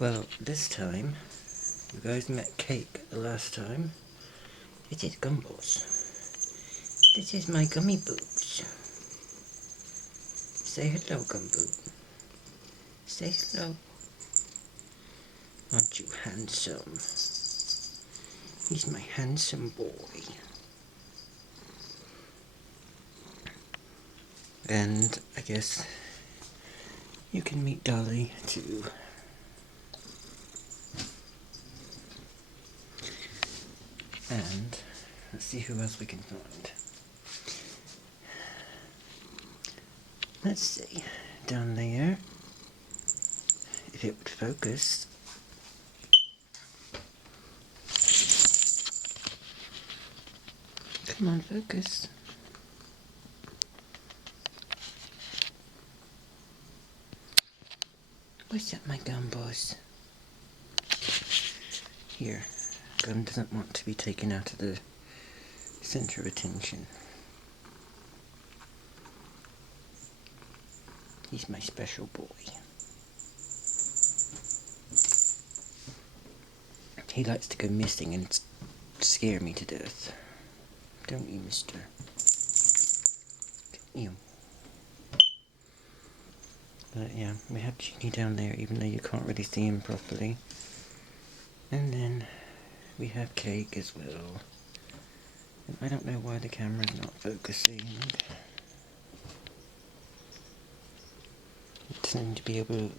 Well, this time, you guys met Cake the last time. This is Gumballs. This is my gummy boots. Say hello, Gumboot. Say hello. Aren't you handsome? He's my handsome boy. And I guess you can meet Dolly too. And let's see who else we can find. Let's see, down there, if it would focus. Come on, focus. What's up, my gum boss? Here, Gum doesn't want to be taken out of the center of attention. He's my special boy. He likes to go missing and scare me to death. Don't you, mister? Don't you? But yeah, we have Genie down there, even though you can't really see him properly. And then we have Cake as well. And I don't know why the camera's not focusing. It seemed to be able to...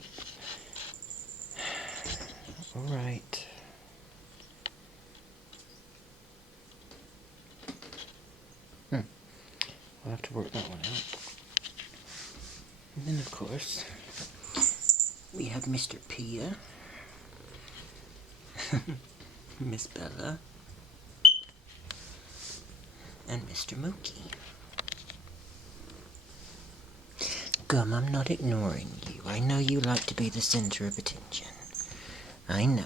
Alright. I'll have to work that one out. And then of course, we have Mr. Pia, Miss Bella, and Mr. Mookie. Gum, I'm not ignoring you. I know you like to be the center of attention. I know.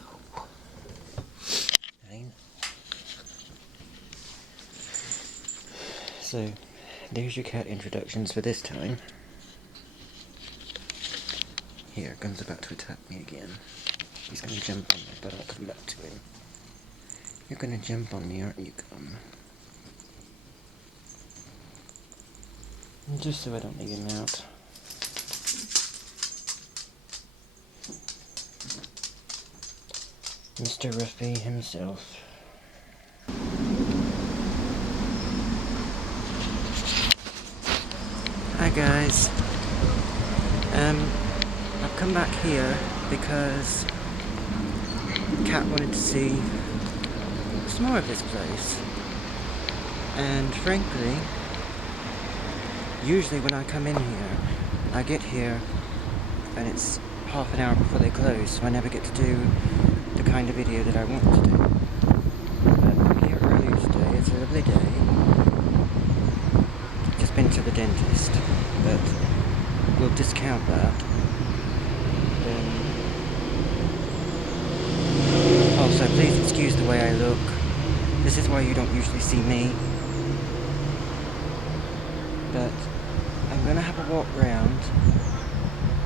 So, there's your cat introductions for this time. Here, Gum's about to attack me again. He's gonna jump on me, but I'll come back to him. You're gonna jump on me, aren't you, Gum? Just so I don't leave him out. Mr. Ruffy himself. Hi guys. I've come back here because Cat wanted to see some more of this place. And frankly, usually when I come in here, I get here and it's half an hour before they close, so I never get to do the kind of video that I want to do. But I'm here earlier today, it's a lovely day. Just been to the dentist, but we'll discount that. Also, please excuse the way I look. This is why you don't usually see me. But I'm gonna have a walk round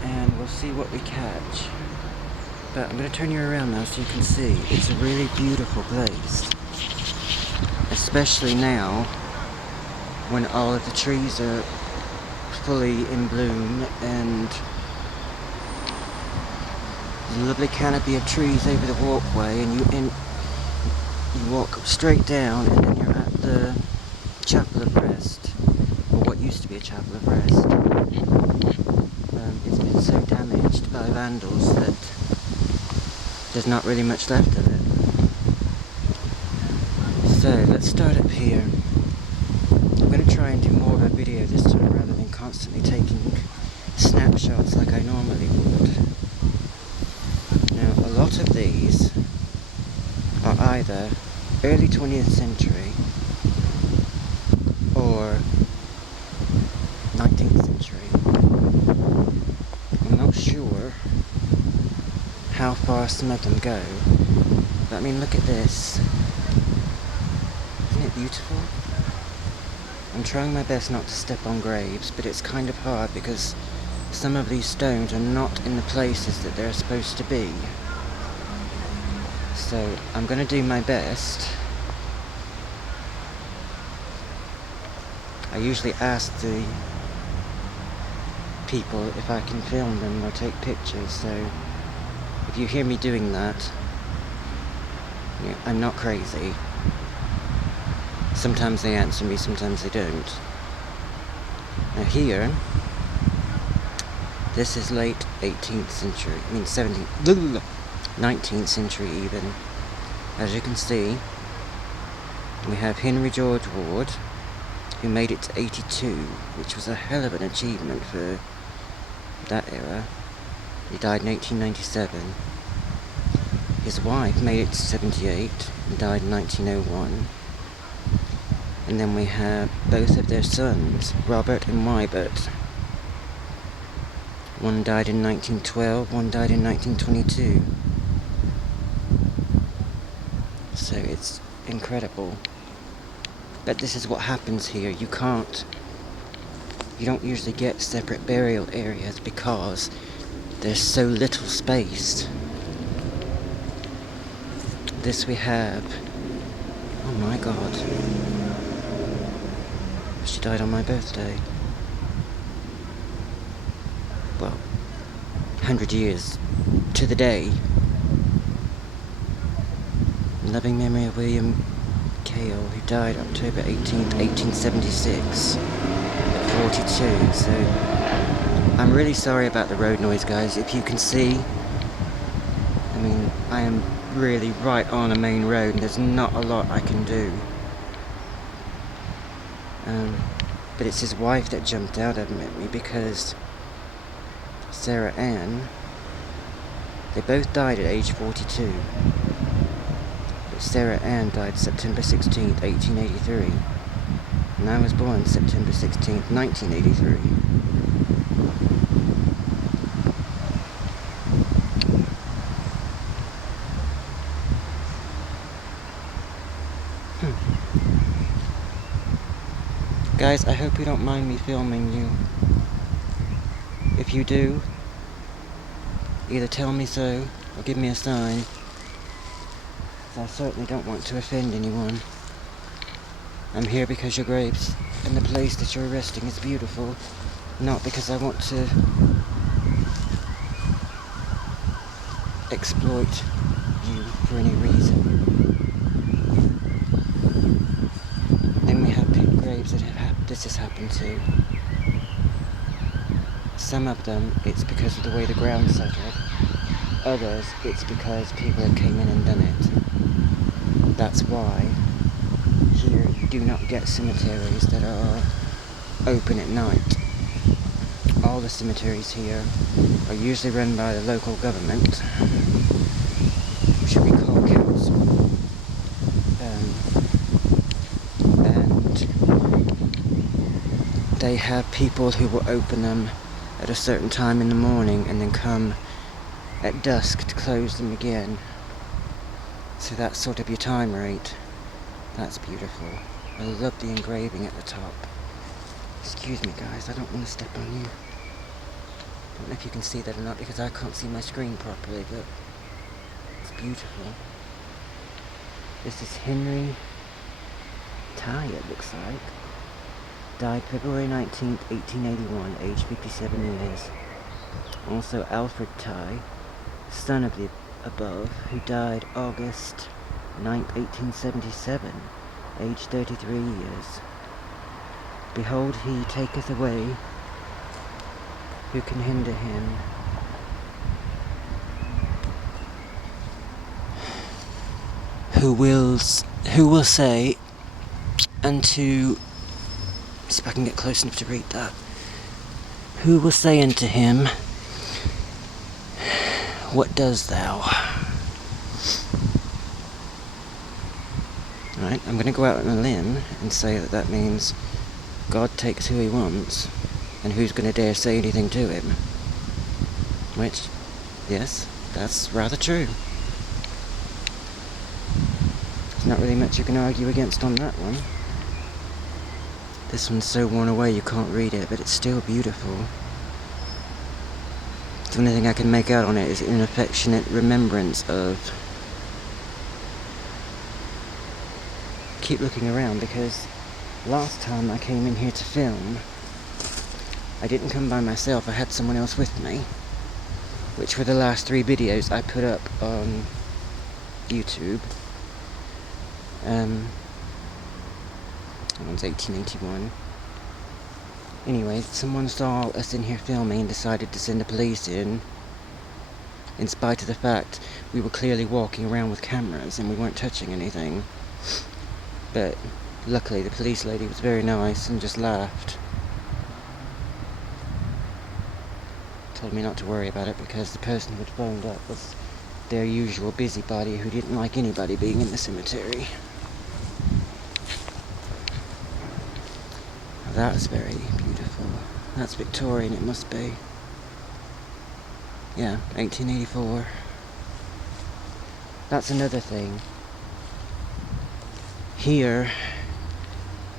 and we'll see what we catch. But I'm gonna turn you around now so you can see. It's a really beautiful place. Especially now when all of the trees are fully in bloom and there's a lovely canopy of trees over the walkway, and you walk straight down and then you're at the Chapel of Rest, or what used to be a Chapel of Rest. It's been so damaged by vandals that there's not really much left of it. So let's start up here. I'm going to try and do more of a video this time rather than constantly taking snapshots like I normally would. Now, a lot of these are either early 20th century or 19th century. I'm not sure how far some of them go, but I mean, look at this. Isn't it beautiful? I'm trying my best not to step on graves, but it's kind of hard because some of these stones are not in the places that they're supposed to be. So I'm gonna do my best. I usually ask the people if I can film them or take pictures, so if you hear me doing that, yeah, I'm not crazy. Sometimes they answer me, sometimes they don't. Now here, this is late 18th century, 19th century even. As you can see, we have Henry George Ward, who made it to 82, which was a hell of an achievement for that era. He died in 1897. His wife made it to 78 and died in 1901. And then we have both of their sons, Robert and Wybert. One died in 1912, one died in 1922. So it's incredible. But this is what happens here. You don't usually get separate burial areas because there's so little space. This we have, oh my god, she died on my birthday. Well, 100 years to the day. In loving memory of William Cale, who died October 18th, 1876, at 42. So I'm really sorry about the road noise, guys. If you can see, I mean, I am really right on a main road and there's not a lot I can do. But it's his wife that jumped out at me because Sarah Ann, they both died at age 42. But Sarah Ann died September 16th, 1883. And I was born September 16th, 1983. Guys, I hope you don't mind me filming you. If you do, either tell me so or give me a sign. I certainly don't want to offend anyone. I'm here because your graves and the place that you're resting is beautiful, not because I want to exploit you for any reason. Then we have graves that this has happened to. Some of them, it's because of the way the ground settled. Others, it's because people have came in and done it. That's why here you do not get cemeteries that are open at night. All the cemeteries here are usually run by the local government, which we call council. And they have people who will open them at a certain time in the morning and then come at dusk to close them again. So that's sort of your time rate. That's beautiful. I love the engraving at the top. Excuse me guys, I don't want to step on you. Don't know if you can see that or not because I can't see my screen properly, but it's beautiful. This is Henry Ty, it looks like. Died February 19th, 1881, aged 57 years. Also Alfred Ty, son of the above, who died August 9th, 1877, aged 33 years. Behold, he taketh away, who can hinder him? Who will say unto, see if I can get close enough to read that. Who will say unto him, what does thou? Right, I'm going to go out on a limb and say that that means God takes who he wants, and who's going to dare say anything to him? Which, yes, that's rather true. There's not really much you can argue against on that one. This one's so worn away you can't read it, but it's still beautiful. The only thing I can make out on it is an affectionate remembrance of keep looking around because last time I came in here to film, I didn't come by myself, I had someone else with me, which were the last 3 videos I put up on YouTube. That one's 1881. Anyway, someone saw us in here filming and decided to send the police in spite of the fact we were clearly walking around with cameras and we weren't touching anything. But luckily the police lady was very nice and just laughed. Told me not to worry about it because the person who had phoned up was their usual busybody who didn't like anybody being in the cemetery. That's very beautiful. That's Victorian, it must be. Yeah, 1884. That's another thing. Here,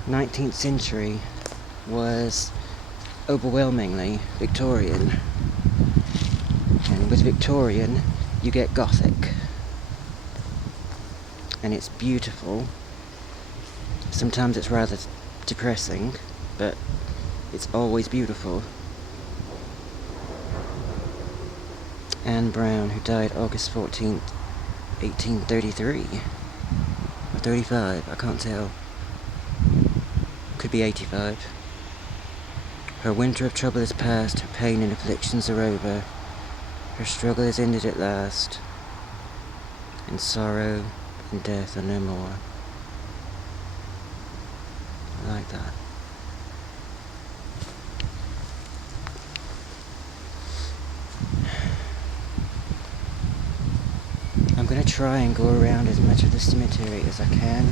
19th century was overwhelmingly Victorian. And with Victorian, you get Gothic. And it's beautiful. Sometimes it's rather depressing, but it's always beautiful. Anne Brown, who died August 14th, 1833. Or 35, I can't tell. Could be 85. Her winter of trouble is past, her pain and afflictions are over. Her struggle is ended at last, and sorrow and death are no more. I like that. I'm going to try and go around as much of the cemetery as I can.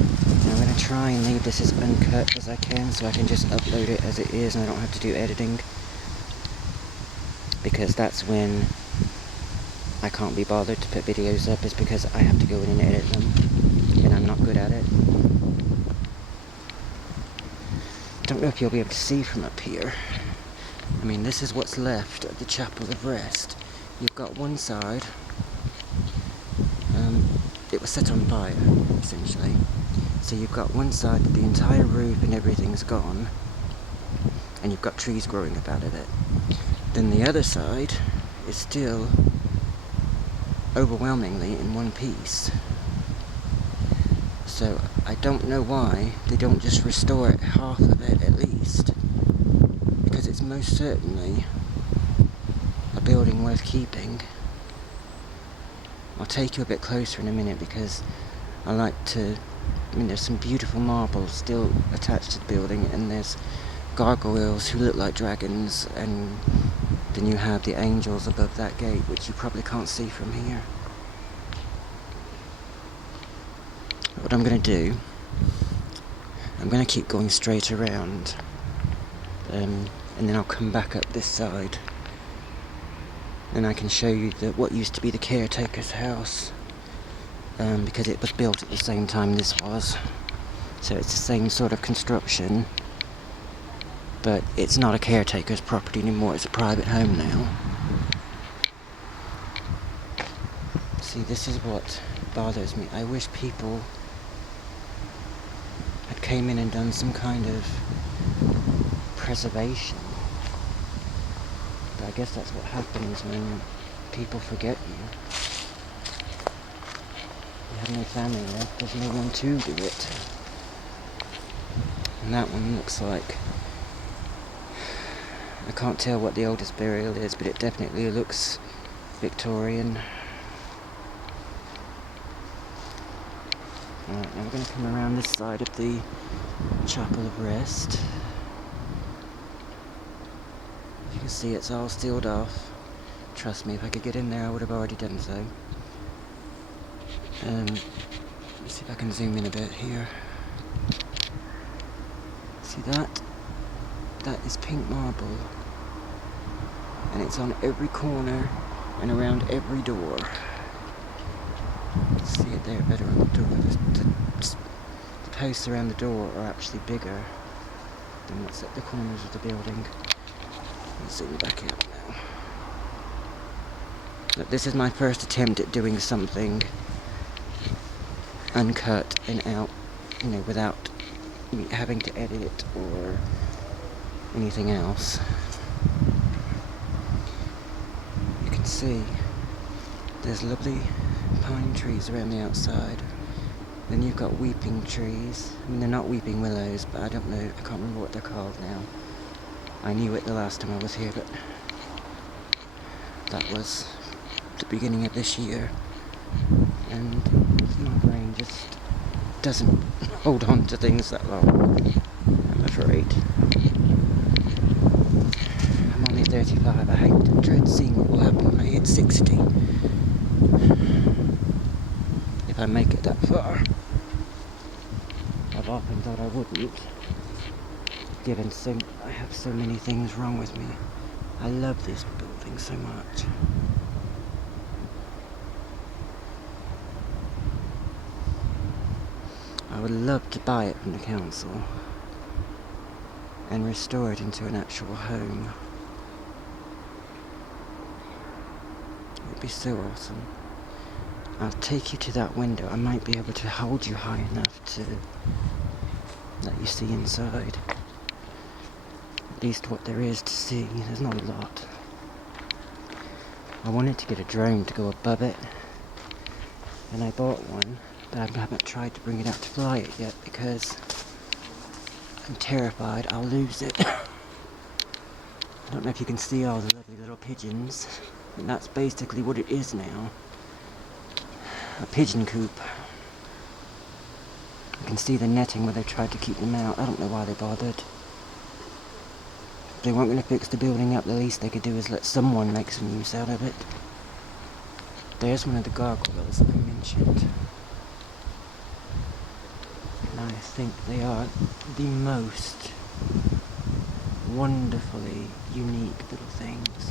And I'm going to try and leave this as uncut as I can so I can just upload it as it is and I don't have to do editing. Because that's when I can't be bothered to put videos up, is because I have to go in and edit them. And I'm not good at it. Don't know if you'll be able to see from up here. I mean, this is what's left of the Chapel of Rest. You've got one side. It was set on fire, essentially. So you've got one side that the entire roof and everything's gone. And you've got trees growing up out of it. Then the other side is still overwhelmingly in one piece. So I don't know why they don't just restore it, half of it at least. Because it's most certainly a building worth keeping. I'll take you a bit closer in a minute because I like to, I mean, there's some beautiful marble still attached to the building, and there's gargoyles who look like dragons, and then you have the angels above that gate, which you probably can't see from here. What I'm going to do, I'm going to keep going straight around, and then I'll come back up this side. And I can show you what used to be the caretaker's house, because it was built at the same time this was. So it's the same sort of construction, but it's not a caretaker's property anymore, it's a private home now. See, this is what bothers me. I wish people had came in and done some kind of preservation. I guess that's what happens when people forget you. You have no family left, there's no one to do it. And that one looks like, I can't tell what the oldest burial is, but it definitely looks Victorian. Alright, now we're going to come around this side of the Chapel of Rest. You can see it's all sealed off. Trust me, if I could get in there I would have already done so. Let's see if I can zoom in a bit here. See that? That is pink marble. And it's on every corner and around every door. See it there better on the door. The posts around the door are actually bigger than what's at the corners of the building. Let's zoom back out now. Look, this is my first attempt at doing something uncut and out you know, without having to edit it or anything else. You can see there's lovely pine trees around the outside. Then you've got weeping trees. I mean, they're not weeping willows, but I don't know, I can't remember what they're called now. I knew it the last time I was here, but that was the beginning of this year. And my brain just doesn't hold on to things that long, I'm afraid. I'm only 35, I hate to dread seeing what will happen when I hit 60. If I make it that far. I've often thought I wouldn't, given I have so many things wrong with me. I love this building so much. I would love to buy it from the council and restore it into an actual home. It would be so awesome. I'll take you to that window. I might be able to hold you high enough to let you see inside. At least what there is to see. There's not a lot. I wanted to get a drone to go above it, and I bought one, but I haven't tried to bring it out to fly it yet because I'm terrified I'll lose it. I don't know if you can see all the lovely little pigeons, and that's basically what it is now. A pigeon coop. You can see the netting where they tried to keep them out. I don't know why they bothered. If they weren't going to fix the building up, the least they could do is let someone make some use out of it. There's one of the gargoyles that I mentioned. And I think they are the most wonderfully unique little things.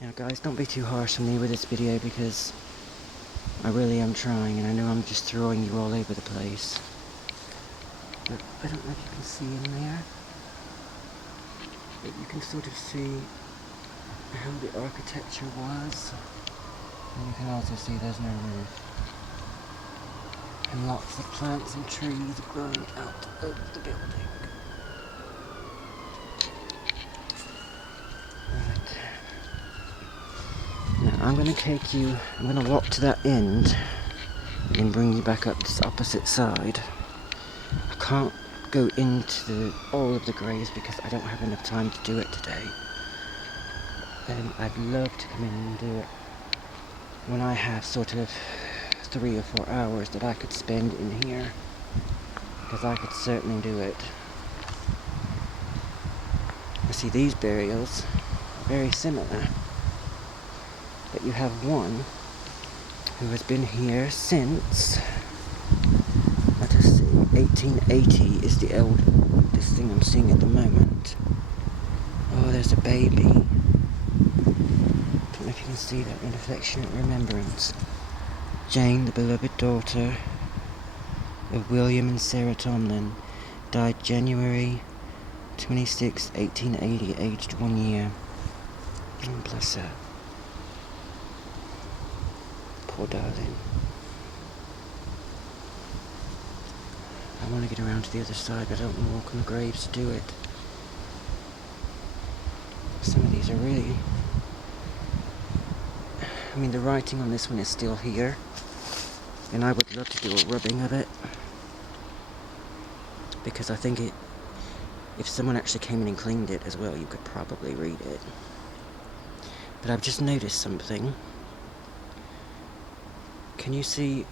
Now guys, don't be too harsh on me with this video because I really am trying, and I know I'm just throwing you all over the place. But I don't know if you can see in there, but you can sort of see how the architecture was. And you can also see there's no roof. And lots of plants and trees growing out of the building. Right. Now I'm going to walk to that end and then bring you back up this opposite side. I can't go into all of the graves because I don't have enough time to do it today. I'd love to come in and do it when I have sort of 3 or 4 hours that I could spend in here, because I could certainly do it. I see these burials are very similar, but you have one who has been here since, let us see, 1880 is the oldest thing I'm seeing at the moment. Oh, there's a baby. I don't know if you can see that in affectionate remembrance. Jane, the beloved daughter of William and Sarah Tomlin, died January 26, 1880, aged 1 year. Oh, bless her. Poor darling. I want to get around to the other side, but I don't want to walk on the graves to do it. Some of these are really... I mean, the writing on this one is still here, and I would love to do a rubbing of it, because I think if someone actually came in and cleaned it as well, you could probably read it. But I've just noticed something. Can you see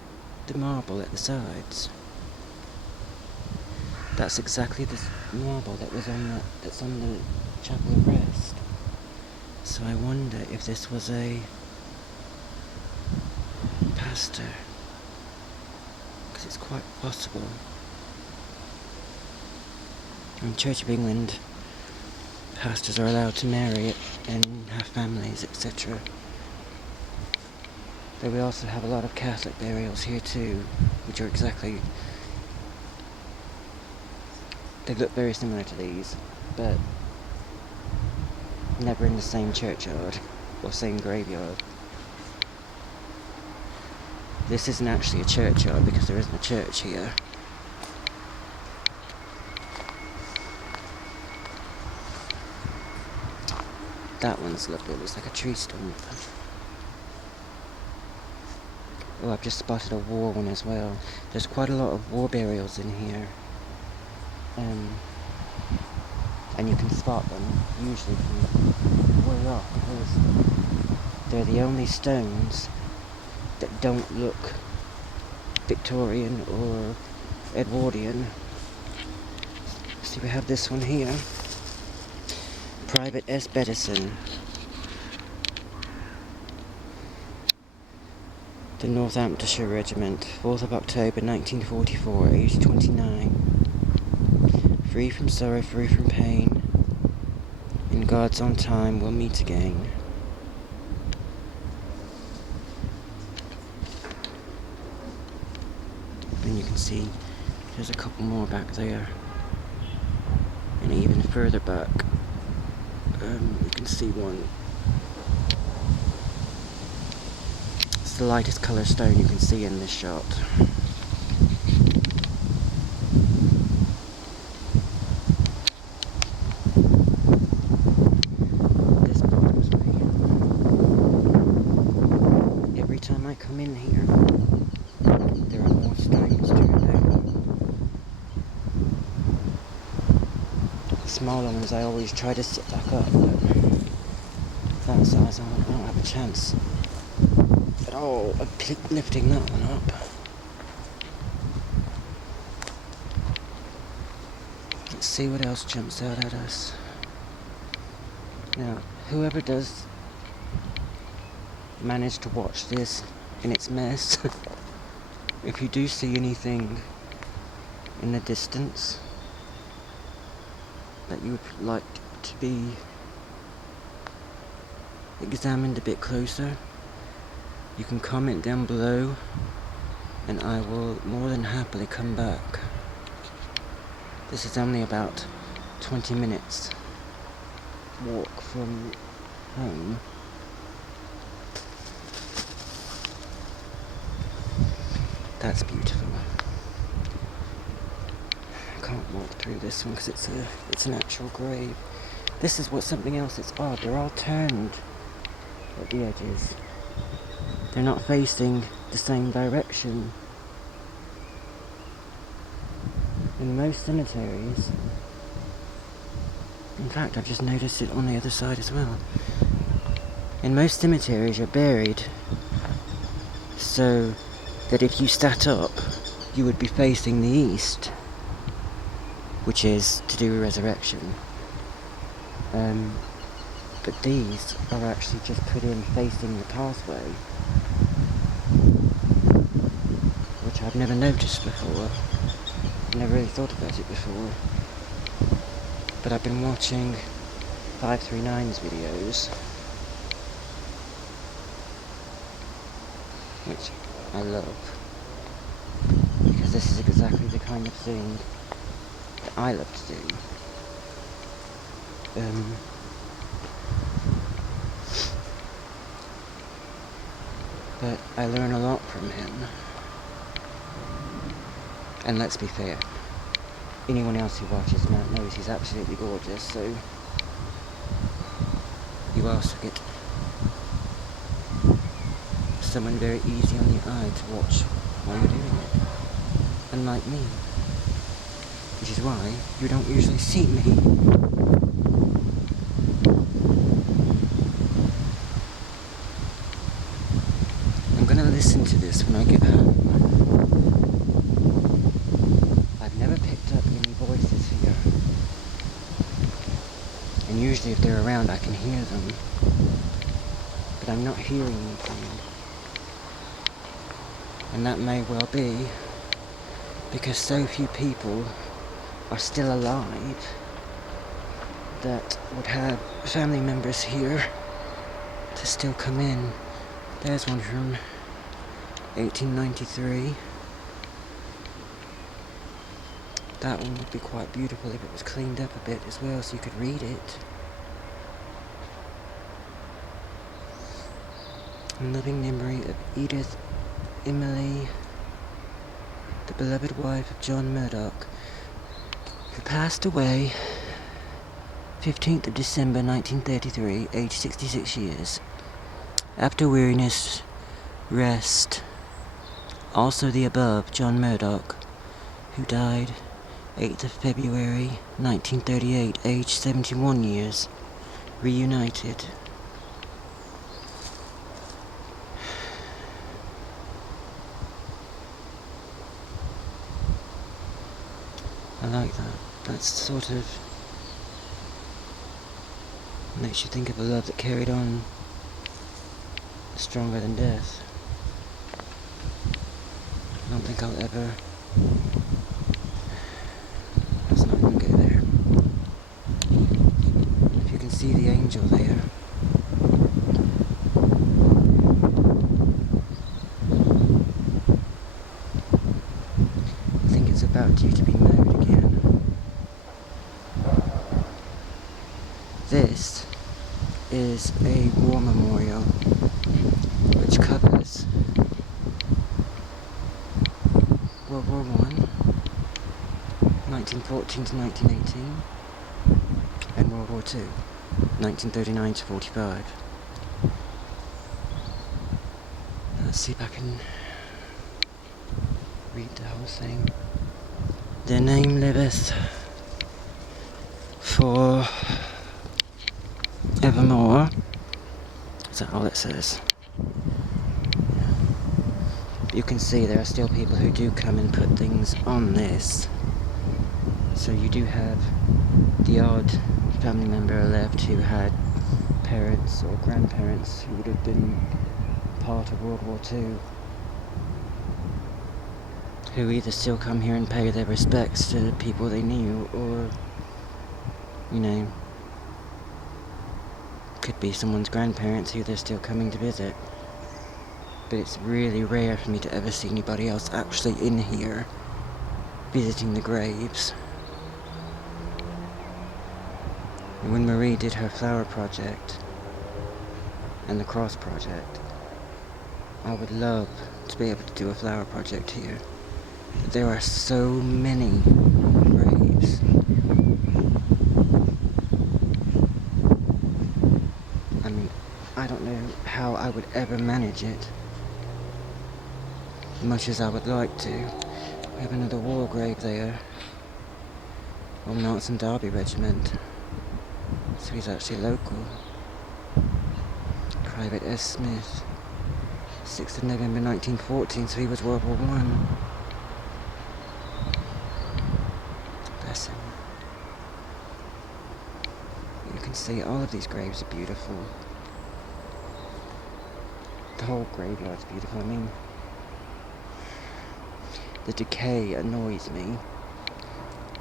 the marble at the sides? That's exactly the marble that was that's on the Chapel of Rest. So I wonder if this was a pastor, because it's quite possible. In Church of England, pastors are allowed to marry and have families, etc. But we also have a lot of Catholic burials here too, which are exactly... They look very similar to these, but never in the same churchyard. or same graveyard. This isn't actually a churchyard because there isn't a church here. That one's lovely, it looks like a tree stump. Oh, I've just spotted a war one as well. There's quite a lot of war burials in here. And you can spot them, usually from way off, because they're the only stones that don't look Victorian or Edwardian. See, we have this one here. Private S. Bettison. The Northamptonshire Regiment, 4th of October 1944, aged 29. Free from sorrow, free from pain. In God's own time we'll meet again. And you can see there's a couple more back there. And even further back, you can see one. It's the lightest colour stone you can see in this shot. This bothers me. Every time I come in here, there are more stones turned over. The smaller ones I always try to sit back up, but that size I don't have a chance at all of lifting that one up. Let's see what else jumps out at us. Now, whoever does manage to watch this in its mess, if you do see anything in the distance that you would like to be examined a bit closer, you can comment down below and I will more than happily come back. This is only about 20 minutes walk from home. That's beautiful. I can't walk through this one because it's an actual grave. This is what something else that's odd. They're all turned at the edges. They're not facing the same direction. In most cemeteries, in fact I've just noticed it on the other side as well. In most cemeteries you're buried so that if you sat up you would be facing the east, which is to do with resurrection. But these are actually just put in facing the pathway, which I've never noticed before. I've never really thought about it before. But I've been watching 539's videos, which I love, because this is exactly the kind of thing that I love to do. But I learn a lot from him. And let's be fair, anyone else who watches Matt knows he's absolutely gorgeous, so you also get someone very easy on the eye to watch while you're doing it. Unlike me. Which is why you don't usually see me. I'm gonna listen to this when I get home. I've never picked up any voices here. And usually if they're around I can hear them. But I'm not hearing anything. And that may well be because so few people are still alive that would have family members here to still come in. There's one from 1893. That one would be quite beautiful if it was cleaned up a bit as well so you could read it. In loving memory of Edith Emily, the beloved wife of John Murdoch, who passed away 15th of December 1933, aged 66 years. After weariness, rest. Also the above, John Murdoch, who died 8th of February 1938, aged 71 years, reunited. I like that. That's sort of makes you think of a love that carried on stronger than death. I don't think I'll ever... Let's not even go there. If you can see the angel there. I think it's about due to be married again. This is a war memorial which covers World War I, 1914 to 1918, and World War II, 1939 to 45. Let's see if I can read the whole thing. Their name liveth for evermore. Is that all it says? You can see there are still people who do come and put things on this. So you do have the odd family member left who had parents or grandparents who would have been part of World War II, who either still come here and pay their respects to the people they knew, or, you know, could be someone's grandparents who they're still coming to visit. But it's really rare for me to ever see anybody else actually in here visiting the graves. And when Marie did her flower project and the cross project, I would love to be able to do a flower project here. But there are so many graves. I mean, I don't know how I would ever manage it, much as I would like to. We have another war grave there. Old Nantes and Derby Regiment. So he's actually local. Private S. Smith. 6th of November 1914, so he was World War I. Bless him. You can see all of these graves are beautiful. The whole graveyard's beautiful. I mean, the decay annoys me,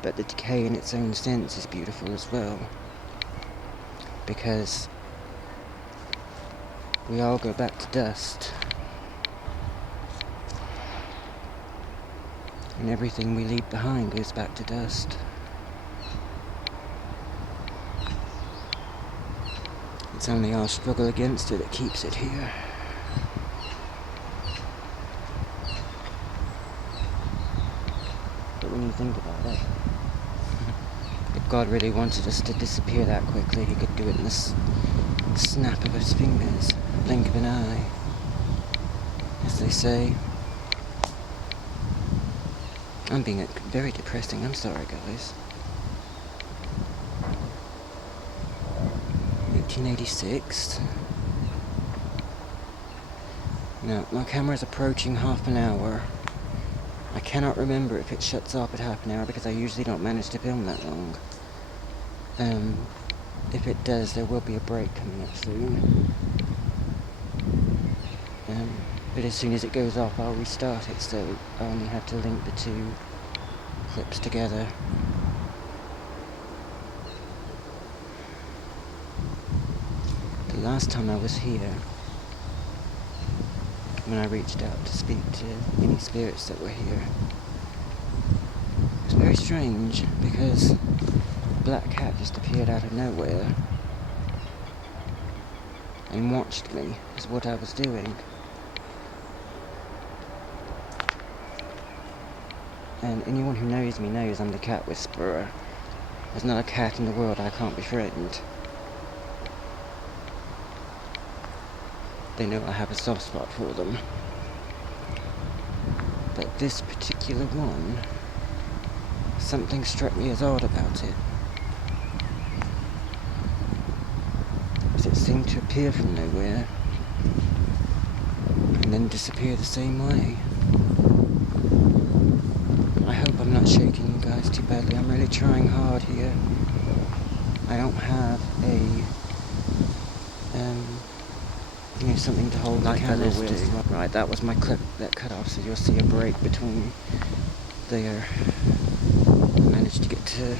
but the decay in its own sense is beautiful as well, because we all go back to dust, and everything we leave behind goes back to dust. It's only our struggle against it that keeps it here. But when you think about it, if God really wanted us to disappear that quickly, he could do it in the snap of his fingers, blink of an eye, as they say. I'm being very depressing, I'm sorry guys. 1886. Now, my camera's approaching half an hour. I cannot remember if it shuts off at half an hour because I usually don't manage to film that long. If it does, there will be a break coming up soon. But as soon as it goes off, I'll restart it, so I only have to link the two clips together. The last time I was here, when I reached out to speak to any spirits that were here, it was very strange because a black cat just appeared out of nowhere. and watched me, is what I was doing. And anyone who knows me knows I'm the cat whisperer. There's not a cat in the world I can't befriend. They know I have a soft spot for them. But this particular one, something struck me as odd about it. As it seemed to appear from nowhere, and then disappear the same way. I hope I'm not shaking you guys too badly. I'm really trying hard here. I don't have something to hold like the camera with. Right, that was my clip that cut off, so you'll see a break between there. I managed to get to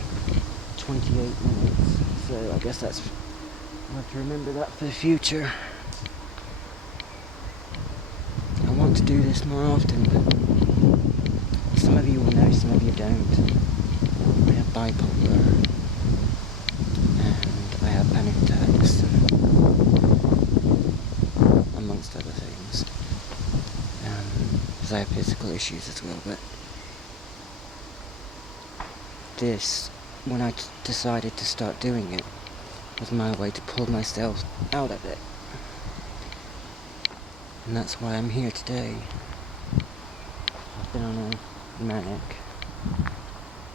28 minutes, so I guess I'll have to remember that for the future. I want to do this more often, but some of you will know, some of you don't. I have bipolar, and I have panic attacks, amongst other things. Because I have physical issues as well, but this, when I decided to start doing it, was my way to pull myself out of it. And that's why I'm here today. I've been on a manic,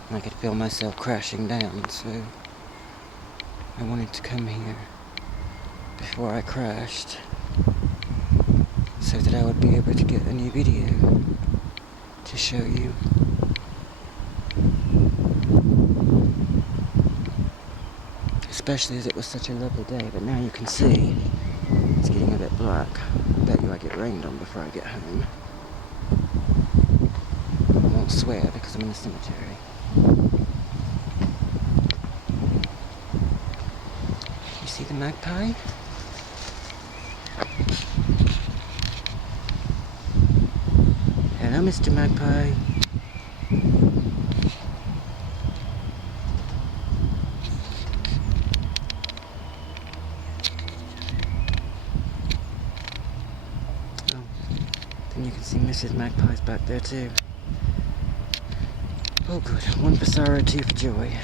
and I could feel myself crashing down, so I wanted to come here before I crashed, so that I would be able to get a new video to show you. Especially as it was such a lovely day, but now you can see it's getting a bit black. I bet you I get rained on before I get home. I won't swear because I'm in a cemetery. You see the magpie? Hello, Mr. Magpie. And you can see Mrs. Magpie's back there too. Oh good, one for sorrow, two for joy.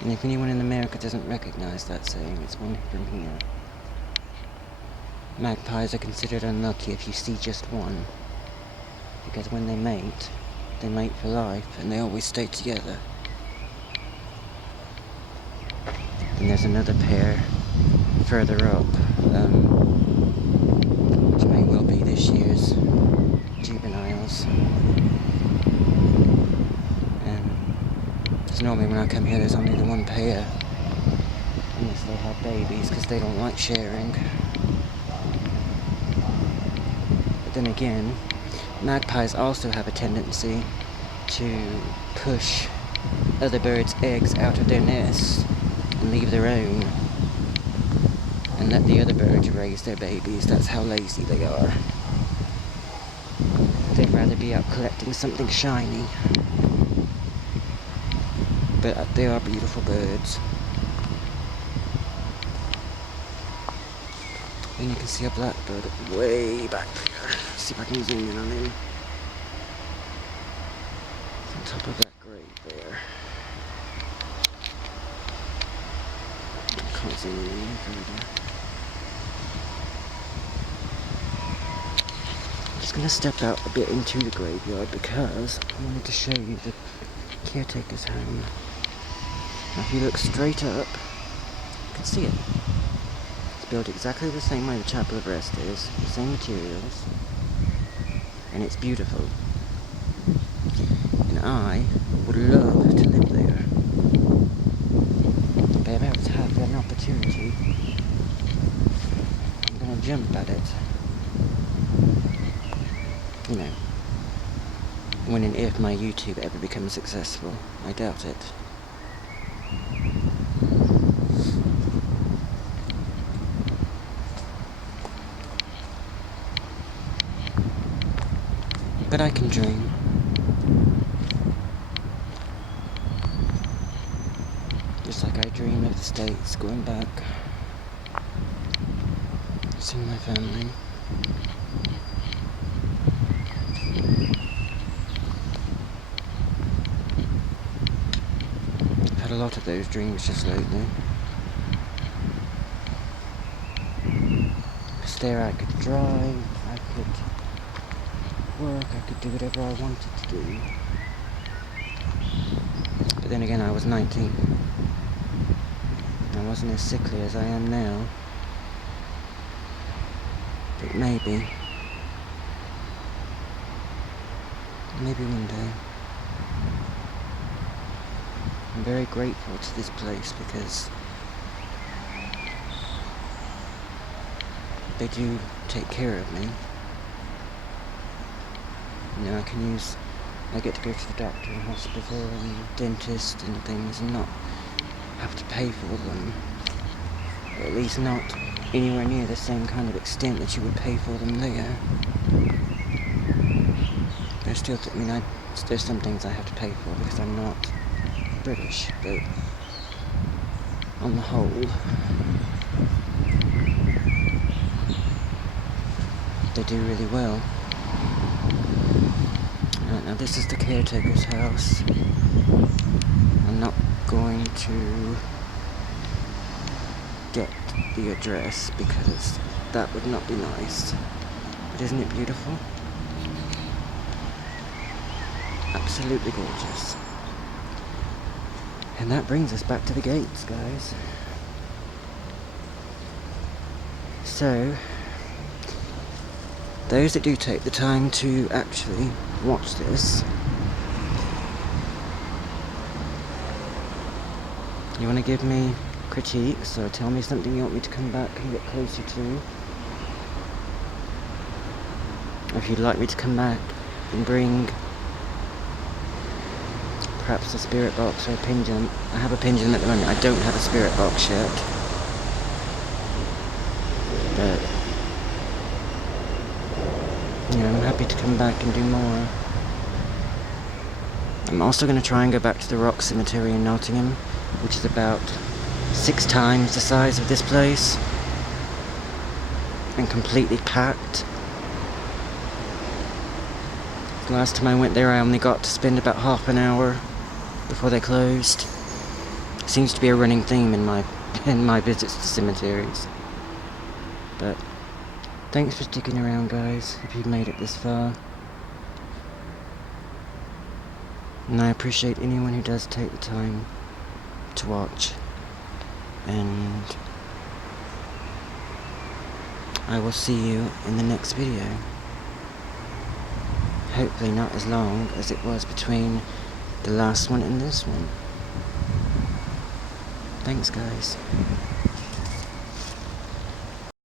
And if anyone in America doesn't recognize that saying, it's one from here. Magpies are considered unlucky if you see just one, because when they mate for life, and they always stay together. And there's another pair further up, which may well be this year's juveniles. Because normally when I come here there's only the one pair, unless they have babies, because they don't like sharing. But then again, magpies also have a tendency to push other birds' eggs out of their nests and leave their own, and let the other birds raise their babies. That's how lazy they are. They'd rather be out collecting something shiny. But they are beautiful birds. And you can see a blackbird way back there. Let's see if I can zoom in on him. It's on top of that grave there. I can't zoom in any further. I'm just going to step out a bit into the graveyard because I wanted to show you the caretaker's home. Now if you look straight up, you can see it. It's built exactly the same way the Chapel of Rest is, the same materials, and it's beautiful. And I would love to live there. If I ever have an opportunity, I'm going to jump at it. You know, when and if my YouTube ever becomes successful. I doubt it. But I can dream. Just like dream of the States, going back, seeing my family. I've had a lot of those dreams just lately. Because there I could drive, I could work, I could do whatever I wanted to do. But then again, I was 19. I wasn't as sickly as I am now. But maybe one day. I'm very grateful to this place because they do take care of me. You know, I get to go to the doctor and hospital and dentist and things and not have to pay for them. Or at least not anywhere near the same kind of extent that you would pay for them there. There's still, there's some things I have to pay for because I'm not British, but on the whole, they do really well. Right, now this is the caretaker's house. I'm not going to get the address because that would not be nice. But isn't it beautiful? Absolutely gorgeous. And that brings us back to the gates, guys. So, those that do take the time to actually watch this, you want to give me critiques or tell me something you want me to come back and get closer to, or if you'd like me to come back and bring perhaps a spirit box or a pendulum. I have a pendulum at the moment. I don't have a spirit box yet. But, you know, I'm happy to come back and do more. I'm also going to try and go back to the Rock Cemetery in Nottingham, which is about 6 times the size of this place. And completely packed. The last time I went there I only got to spend about half an hour before they closed. Seems to be a running theme in my visits to cemeteries. But thanks for sticking around, guys, if you've made it this far. And I appreciate anyone who does take the time to watch. And I will see you in the next video. Hopefully not as long as it was between the last one and this one. Thanks, guys.